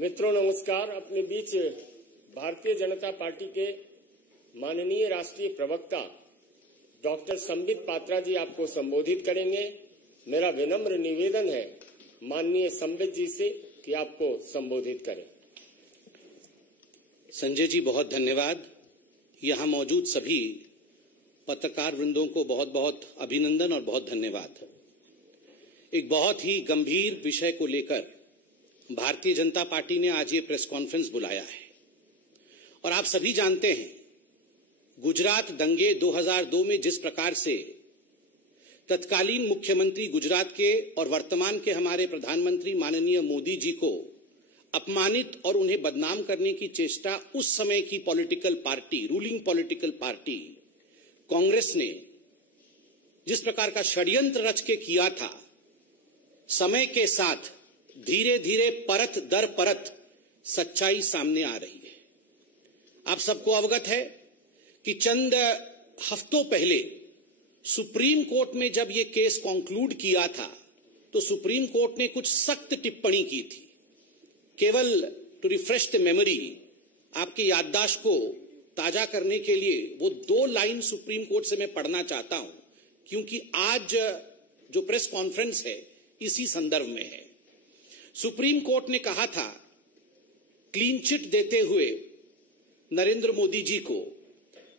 मित्रों नमस्कार। अपने बीच भारतीय जनता पार्टी के माननीय राष्ट्रीय प्रवक्ता डॉक्टर संबित पात्रा जी आपको संबोधित करेंगे। मेरा विनम्र निवेदन है माननीय संबित जी से कि आपको संबोधित करें। संजय जी बहुत धन्यवाद। यहाँ मौजूद सभी पत्रकार वृंदों को बहुत बहुत अभिनंदन और बहुत धन्यवाद। एक बहुत ही गंभीर विषय को लेकर भारतीय जनता पार्टी ने आज ये प्रेस कॉन्फ्रेंस बुलाया है और आप सभी जानते हैं गुजरात दंगे 2002 में जिस प्रकार से तत्कालीन मुख्यमंत्री गुजरात के और वर्तमान के हमारे प्रधानमंत्री माननीय मोदी जी को अपमानित और उन्हें बदनाम करने की चेष्टा उस समय की political party, ruling political party Congress ने जिस प्रकार का षड्यंत्र रच के किया था, समय के साथ धीरे धीरे परत दर परत सच्चाई सामने आ रही है। आप सबको अवगत है कि चंद हफ्तों पहले सुप्रीम कोर्ट में जब यह केस कॉन्क्लूड किया था तो सुप्रीम कोर्ट ने कुछ सख्त टिप्पणी की थी। केवल टू रिफ्रेश द मेमोरी, आपकी याददाश्त को ताजा करने के लिए वो 2 लाइन सुप्रीम कोर्ट से मैं पढ़ना चाहता हूं, क्योंकि आज जो प्रेस कॉन्फ्रेंस है इसी संदर्भ में है। सुप्रीम कोर्ट ने कहा था क्लीन चिट देते हुए नरेंद्र मोदी जी को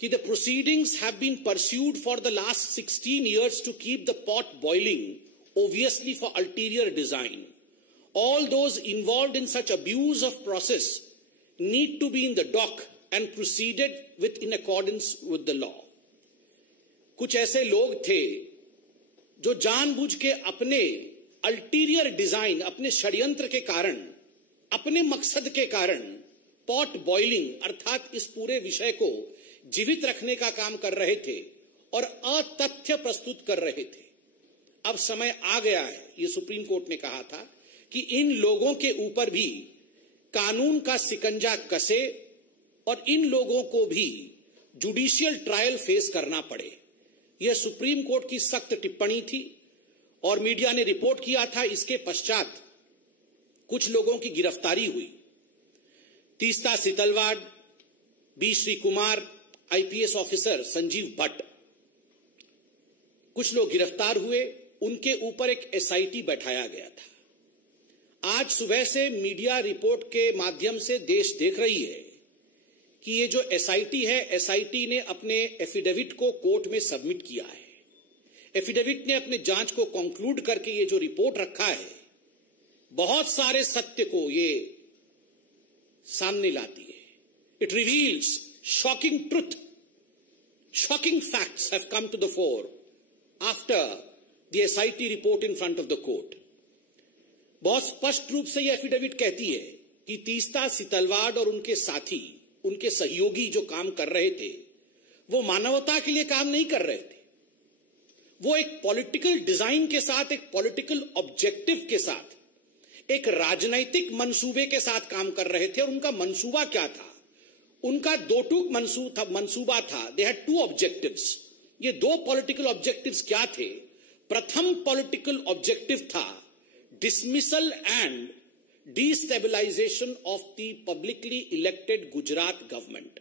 कि the proceedings have been pursued for the last 16 years to keep the pot boiling obviously for ulterior design. All those involved in such abuse of process need to be in the dock and proceeded with in accordance with the law. कुछ ऐसे लोग थे जो जानबूझ के अपने ulterior design, अपने षड्यंत्र के कारण, अपने मकसद के कारण पॉट बॉइलिंग अर्थात इस पूरे विषय को जीवित रखने का काम कर रहे थे और अतथ्य प्रस्तुत कर रहे थे। अब समय आ गया है, ये सुप्रीम कोर्ट ने कहा था कि इन लोगों के ऊपर भी कानून का सिकंजा कसे और इन लोगों को भी जुडिशियल ट्रायल फेस करना पड़े। यह सुप्रीम कोर्ट की सख्त टिप्पणी थी और मीडिया ने रिपोर्ट किया था। इसके पश्चात कुछ लोगों की गिरफ्तारी हुई। Teesta Setalvad, B Sreekumar, IPS officer Sanjiv Bhatt, कुछ लोग गिरफ्तार हुए। उनके ऊपर एक एसआईटी बैठाया गया था। आज सुबह से मीडिया रिपोर्ट के माध्यम से देश देख रही है कि ये जो एसआईटी है, एसआईटी ने अपने एफिडेविट को कोर्ट में सबमिट किया है। एफिडेविट ने अपने जांच को कंक्लूड करके ये जो रिपोर्ट रखा है, बहुत सारे सत्य को ये सामने लाती है। It reveals shocking truth, shocking facts have come to the fore after the SIT report in front of the court. बहुत स्पष्ट रूप से यह एफिडेविट कहती है कि तीस्ता सितलवाड़ और उनके साथी, उनके सहयोगी जो काम कर रहे थे, वो मानवता के लिए काम नहीं कर रहे थे। वो एक पॉलिटिकल डिजाइन के साथ, एक पॉलिटिकल ऑब्जेक्टिव के साथ, एक राजनैतिक मंसूबे के साथ काम कर रहे थे। और उनका मंसूबा क्या था? उनका 2 टूक मंसूबा था। They had 2 objectives. ये 2 पॉलिटिकल ऑब्जेक्टिव्स क्या थे? प्रथम पॉलिटिकल ऑब्जेक्टिव था dismissal and destabilisation of the publicly elected Gujarat government.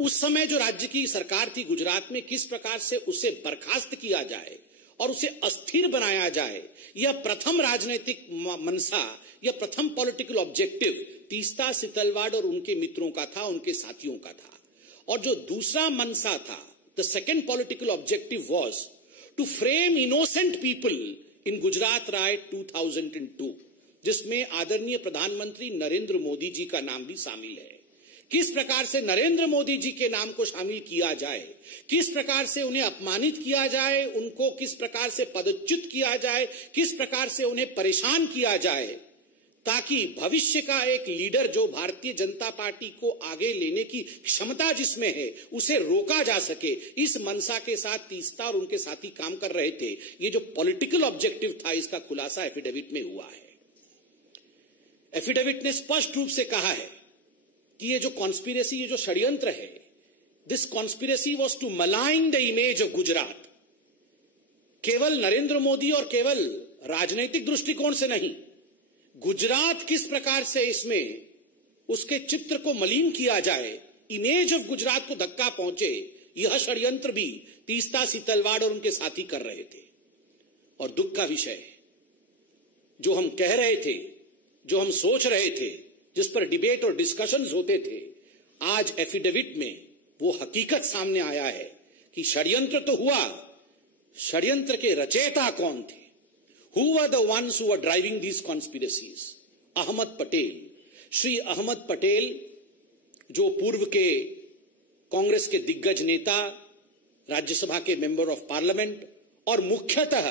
उस समय जो राज्य की सरकार थी गुजरात में, किस प्रकार से उसे बर्खास्त किया जाए और उसे अस्थिर बनाया जाए, यह प्रथम राजनीतिक मनसा, यह प्रथम पॉलिटिकल ऑब्जेक्टिव तीस्ता सितलवाड़ और उनके मित्रों का था, उनके साथियों का था। और जो दूसरा मनसा था, the second political objective was to frame innocent people in Gujarat riot 2002, जिसमें आदरणीय प्रधानमंत्री नरेंद्र मोदी जी का नाम भी शामिल है। किस प्रकार से नरेंद्र मोदी जी के नाम को शामिल किया जाए, किस प्रकार से उन्हें अपमानित किया जाए, उनको किस प्रकार से पदच्युत किया जाए, किस प्रकार से उन्हें परेशान किया जाए, ताकि भविष्य का एक लीडर जो भारतीय जनता पार्टी को आगे लेने की क्षमता जिसमें है, उसे रोका जा सके। इस मनसा के साथ तीस्ता और उनके साथी काम कर रहे थे। ये जो पॉलिटिकल ऑब्जेक्टिव था, इसका खुलासा एफिडेविट में हुआ है। एफिडेविट ने स्पष्ट रूप से कहा है कि ये जो कॉन्स्पिरेसी, ये जो षड्यंत्र है, this conspiracy was to malign the image of Gujarat. केवल नरेंद्र मोदी और केवल राजनीतिक दृष्टिकोण से नहीं, गुजरात किस प्रकार से इसमें उसके चित्र को मलिन किया जाए, इमेज ऑफ गुजरात को धक्का पहुंचे, यह षड्यंत्र भी तीस्ता सितलवाड़ और उनके साथी कर रहे थे। और दुख का विषय है, जो हम कह रहे थे, जो हम सोच रहे थे, जिस पर डिबेट और डिस्कशंस होते थे, आज एफिडेविट में वो हकीकत सामने आया है कि षड्यंत्र तो हुआ, षड्यंत्र के रचयिता कौन थे? Who were the ones who were driving these conspiracies? Ahmad Patel, Shri Ahmad Patel, जो पूर्व के कांग्रेस के दिग्गज नेता, राज्यसभा के मेंबर ऑफ पार्लियामेंट और मुख्यतः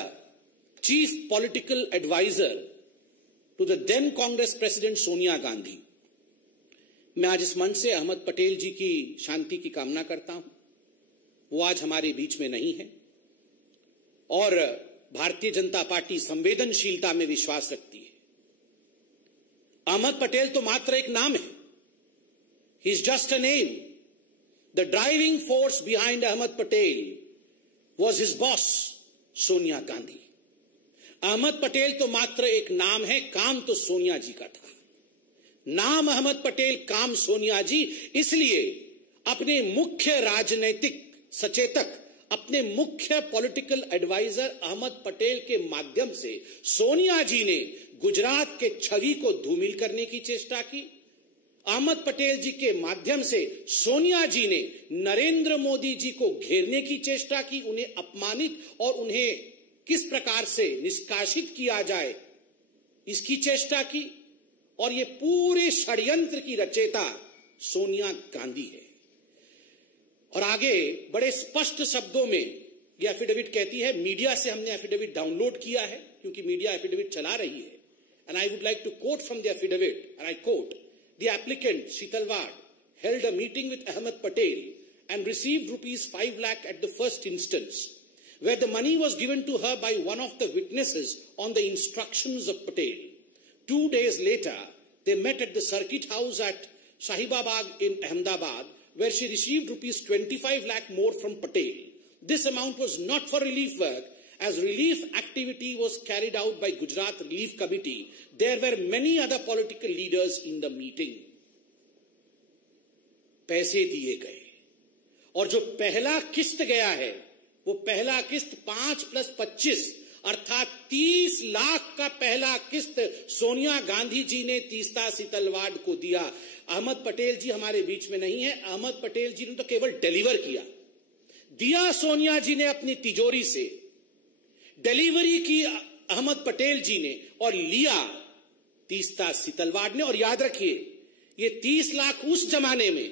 chief political adviser to the then Congress president Sonia Gandhi. मैं आज इस मंच से अहमद पटेल जी की शांति की कामना करता हूं। वो आज हमारे बीच में नहीं है और भारतीय जनता पार्टी संवेदनशीलता में विश्वास रखती है। अहमद पटेल तो मात्र एक नाम है, he is just a name. The driving force behind Ahmed Patel was his boss Sonia Gandhi. Ahmed Patel तो मात्र एक नाम है, काम तो सोनिया जी का था। नाम अहमद पटेल, काम सोनिया जी, इसलिए अपने मुख्य राजनैतिक सचेतक, अपने मुख्य पॉलिटिकल एडवाइजर अहमद पटेल के माध्यम से सोनिया जी ने गुजरात के छवि को धूमिल करने की चेष्टा की। अहमद पटेल जी के माध्यम से सोनिया जी ने नरेंद्र मोदी जी को घेरने की चेष्टा की, उन्हें अपमानित और उन्हें किस प्रकार से निष्कासित किया जाए इसकी चेष्टा की। और ये पूरे षड्यंत्र की रचयिता सोनिया गांधी है। और आगे बड़े स्पष्ट शब्दों में यह एफिडेविट कहती है, मीडिया से हमने एफिडेविट डाउनलोड किया है क्योंकि मीडिया एफिडेविट चला रही है। And I would like to quote from the affidavit, and I quote, the applicant Setalvad held a meeting with Ahmed Patel and received ₹5 lakh at the first instance, where the money was given to her by one of the witnesses on the instructions of Patel. 2 days later, they met at the circuit house at Shahibabad in Ahmedabad, where she received ₹25 lakh more from Patel. This amount was not for relief work, as relief activity was carried out by Gujarat Relief Committee. There were many other political leaders in the meeting. पैसे दिए गए और जो पहला किस्त गया है, वो पहला किस्त 5 + 25 अर्थात 30 लाख का पहला किस्त सोनिया गांधी जी ने तीस्ता सितलवाड़ को दिया। अहमद पटेल जी हमारे बीच में नहीं है, अहमद पटेल जी ने तो केवल डिलीवर किया, दिया सोनिया जी ने अपनी तिजोरी से, डिलीवरी की अहमद पटेल जी ने और लिया तीस्ता सितलवाड़ ने। और याद रखिए, ये 30 लाख उस जमाने में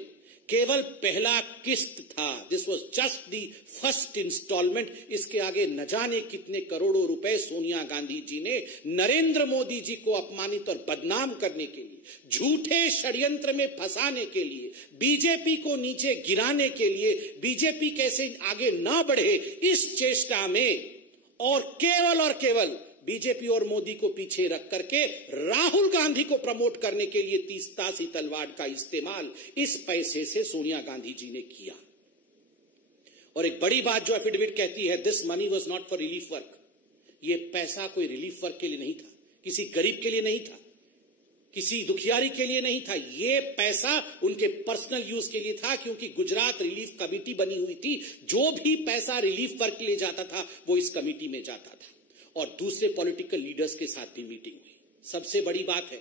केवल पहला किस्त था। This was just the first instalment. इसके आगे न जाने कितने करोड़ों रुपए सोनिया गांधी जी ने नरेंद्र मोदी जी को अपमानित और बदनाम करने के लिए, झूठे षड्यंत्र में फंसाने के लिए, बीजेपी को नीचे गिराने के लिए, बीजेपी कैसे आगे ना बढ़े इस चेष्टा में, और केवल बीजेपी और मोदी को पीछे रख करके राहुल गांधी को प्रमोट करने के लिए तीस्ता सितलवाड़ का इस्तेमाल इस पैसे से सोनिया गांधी जी ने किया। और एक बड़ी बात जो एफिडेविट कहती है, this money was not for relief work. ये पैसा कोई रिलीफ वर्क के लिए नहीं था, किसी गरीब के लिए नहीं था, किसी दुखियारी के लिए नहीं था। ये पैसा उनके पर्सनल यूज के लिए था, क्योंकि गुजरात रिलीफ कमेटी बनी हुई थी। जो भी पैसा रिलीफ वर्क के लिए जाता था वो इस कमेटी में जाता था। और दूसरे पॉलिटिकल लीडर्स के साथ भी मीटिंग हुई। सबसे बड़ी बात है,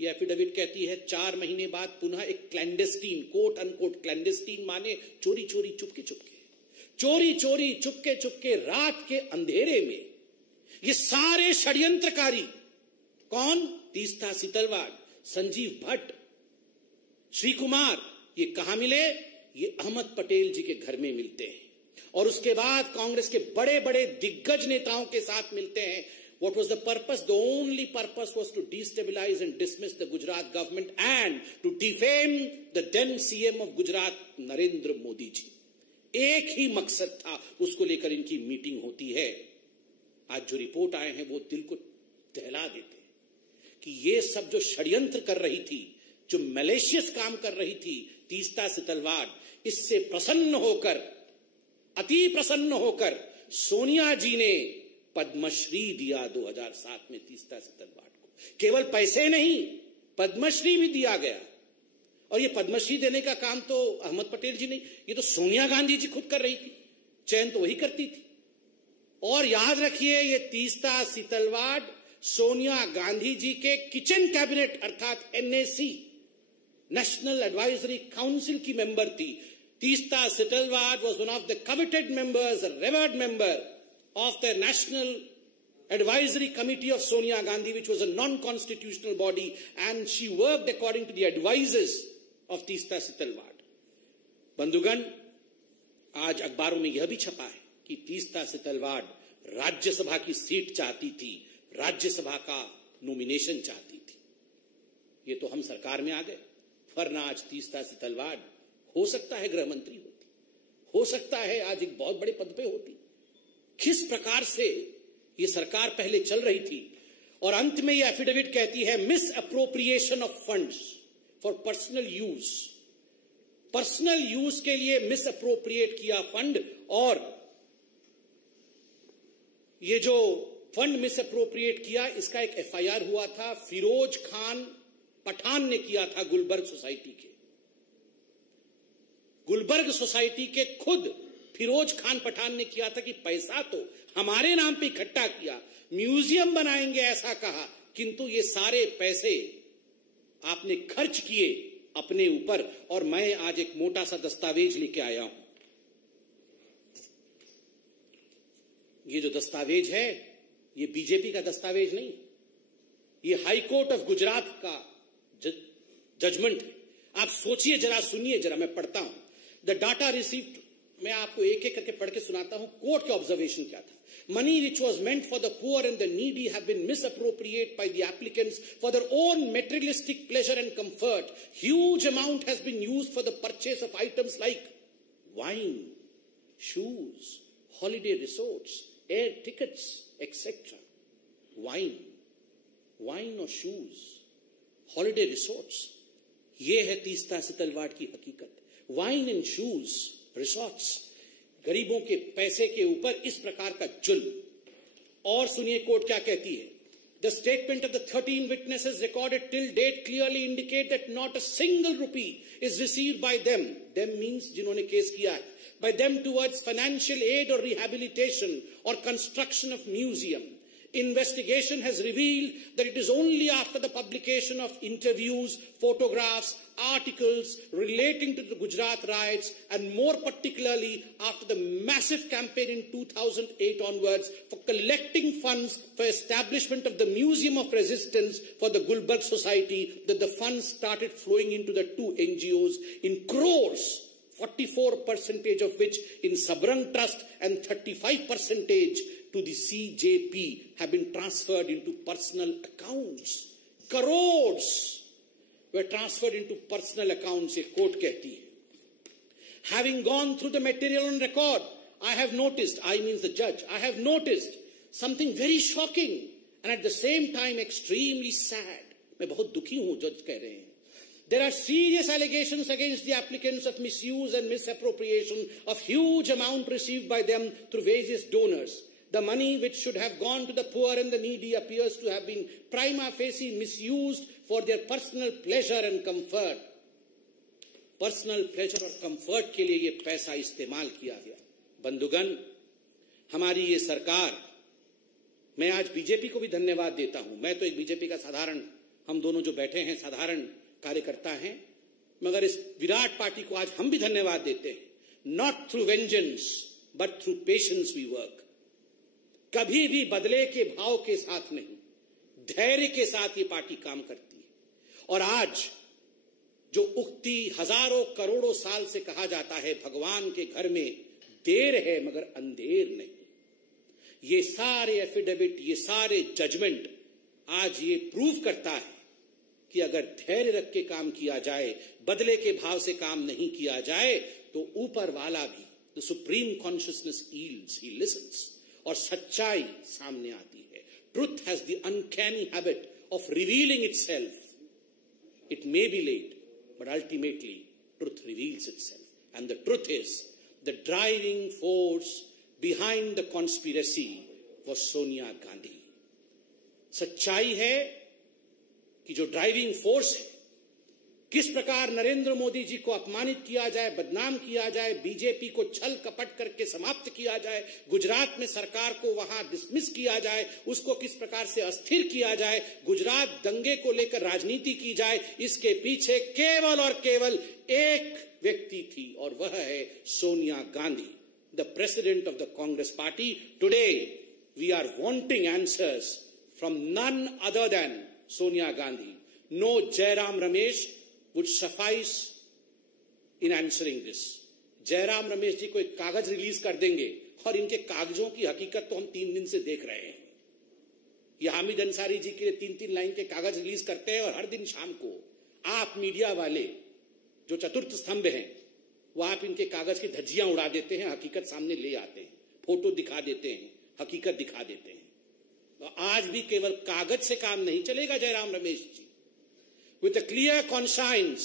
यह एफिडेविट कहती है 4 महीने बाद पुनः एक क्लैंडेस्टीन, कोट अनकोट क्लैंडेस्टीन माने चोरी चोरी चुपके चुपके रात के अंधेरे में ये सारे षड्यंत्रकारी, कौन? तीस्ता सितलवाड़, संजीव भट्ट, श्री कुमार, ये कहां मिले? ये अहमद पटेल जी के घर में मिलते हैं और उसके बाद कांग्रेस के बड़े बड़े दिग्गज नेताओं के साथ मिलते हैं। What was the purpose? The only purpose was to destabilize and dismiss the Gujarat government and to defame the then CM of Gujarat, Narendra Modi ji. एक ही मकसद था, उसको लेकर इनकी मीटिंग होती है। आज जो रिपोर्ट आए हैं वो दिल को दहला देते हैं कि ये सब जो षड्यंत्र कर रही थी, जो मैलिशियस काम कर रही थी तीस्ता सितलवाड़, इससे प्रसन्न होकर, अति प्रसन्न होकर सोनिया जी ने पद्मश्री दिया 2007 में तीस्ता सितलवाड़ को। केवल पैसे नहीं, पद्मश्री भी दिया गया। और ये पद्मश्री देने का काम तो अहमद पटेल जी नहीं, ये तो सोनिया गांधी जी खुद कर रही थी, चयन तो वही करती थी। और याद रखिए, ये तीस्ता सितलवाड़ सोनिया गांधी जी के किचन कैबिनेट अर्थात एनएसी नेशनल एडवाइजरी काउंसिल की मेंबर थी। Teesta Setalvad was one of the coveted members, a revered member of the National Advisory Committee of Sonia Gandhi, which was a non-constitutional body, and she worked according to the advices of Teesta Setalvad. बंधुगण, आज अखबारों में यह भी छपा है कि तीस्ता सितलवाड़ राज्यसभा की सीट चाहती थी, राज्यसभा का नॉमिनेशन चाहती थी। ये तो हम सरकार में आ गए, वरना आज तीस्ता सितलवाड़ हो सकता है गृह मंत्री होती, हो सकता है आज एक बहुत बड़े पद पे होती। किस प्रकार से ये सरकार पहले चल रही थी। और अंत में ये एफिडेविट कहती है, miss appropriation of funds for personal use. Personal use के लिए मिस अप्रोप्रिएट किया फंड, और ये जो फंड मिस अप्रोप्रिएट किया, इसका एक एफआईआर हुआ था, फिरोज खान पठान ने किया था गुलबर्ग सोसाइटी के। गुलबर्ग सोसाइटी के खुद फिरोज खान पठान ने किया था कि पैसा तो हमारे नाम पे इकट्ठा किया, म्यूजियम बनाएंगे ऐसा कहा, किंतु ये सारे पैसे आपने खर्च किए अपने ऊपर। और मैं आज एक मोटा सा दस्तावेज लेके आया हूं। ये जो दस्तावेज है, ये बीजेपी का दस्तावेज नहीं, ये हाई कोर्ट ऑफ गुजरात का जजमेंट है। आप सोचिए जरा, सुनिए जरा, मैं पढ़ता हूं। द डाटा रिसीव्ड, मैं आपको एक एक करके पढ़ के सुनाता हूं कोर्ट के ऑब्जर्वेशन क्या था। Money which was meant for the poor and the needy have been misappropriated by the applicants for their own materialistic pleasure and comfort. Huge amount has been used for the purchase of items like wine, shoes, holiday resorts, air tickets, etc. Wine or shoes, holiday resorts. ये है तीस्ता सितलवाड़ की हकीकत। Wine and shoes, resorts, गरीबों के पैसे के ऊपर इस प्रकार का जुल्म। और सुनिए कोर्ट क्या कहती है। The statement of the 13 witnesses recorded till date clearly indicate that not a single rupee is received by them. Them means जिन्होंने केस किया है, by them towards financial aid or rehabilitation or construction of museum. Investigation has revealed that it is only after the publication of interviews, photographs, articles relating to the Gujarat riots, and more particularly after the massive campaign in 2008 onwards for collecting funds for establishment of the Museum of Resistance for the Gulbarg Society, that the funds started flowing into the two NGOs in crores, 44% of which in Sabrang Trust and 35% to the CJP have been transferred into personal accounts. Crores were transferred into personal accounts, a court कहती है। Having gone through the material on record, I have noticed, I means the judge, I have noticed something very shocking and at the same time extremely sad. मैं बहुत दुखी हूं, जज कह रहे हैं। There are serious allegations against the applicants of misuse and misappropriation of huge amount received by them through various donors. The money which should have gone to the poor and the needy appears to have been prima facie misused for their personal pleasure and comfort. Personal pleasure और comfort के लिए ये पैसा इस्तेमाल किया गया। बंधुगण, हमारी ये सरकार, मैं आज बीजेपी को भी धन्यवाद देता हूं। मैं तो एक बीजेपी का साधारण, हम दोनों जो बैठे हैं साधारण कार्यकर्ता हैं, मगर इस विराट पार्टी को आज हम भी धन्यवाद देते हैं। Not through vengeance, but through patience we work. कभी भी बदले के भाव के साथ नहीं, धैर्य के साथ ये पार्टी काम करती है। और आज जो उक्ति हजारों करोड़ों साल से कहा जाता है, भगवान के घर में देर है मगर अंधेर नहीं, ये सारे एफिडेविट, ये सारे जजमेंट आज ये प्रूव करता है कि अगर धैर्य रख के काम किया जाए, बदले के भाव से काम नहीं किया जाए, तो ऊपर वाला भी, the supreme consciousness yields, he listens, और सच्चाई सामने आती है। Truth has the uncanny habit of revealing itself. It may be late, but ultimately truth reveals itself, and the truth is the driving force behind the conspiracy for Sonia Gandhi. सच्चाई है कि जो driving force है, किस प्रकार नरेंद्र मोदी जी को अपमानित किया जाए, बदनाम किया जाए, बीजेपी को छल कपट करके समाप्त किया जाए, गुजरात में सरकार को वहां डिसमिस किया जाए, उसको किस प्रकार से अस्थिर किया जाए, गुजरात दंगे को लेकर राजनीति की जाए, इसके पीछे केवल और केवल एक व्यक्ति थी और वह है Sonia Gandhi, the president of the Congress party. Today we are wanting answers from none other than Sonia Gandhi. No Jairam Ramesh would suffice in answering this. Jairam Ramesh ji को एक कागज रिलीज कर देंगे और इनके कागजों की हकीकत तो हम 3 दिन से देख रहे हैं. ये हामिद अंसारी जी के 3-3 लाइन के कागज रिलीज करते हैं और हर दिन शाम को आप मीडिया वाले जो चतुर्थ स्तंभ हैं वो आप इनके कागज की धज्जियां उड़ा देते हैं, हकीकत सामने ले आते हैं, फोटो दिखा देते हैं, हकीकत दिखा देते हैं. तो आज भी केवल कागज से काम नहीं चलेगा जयराम रमेश जी. With a clear conscience,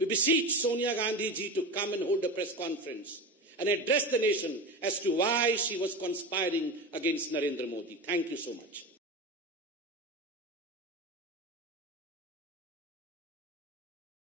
we beseech Sonia Gandhi ji to come and hold a press conference and address the nation as to why she was conspiring against Narendra Modi. Thank you so much.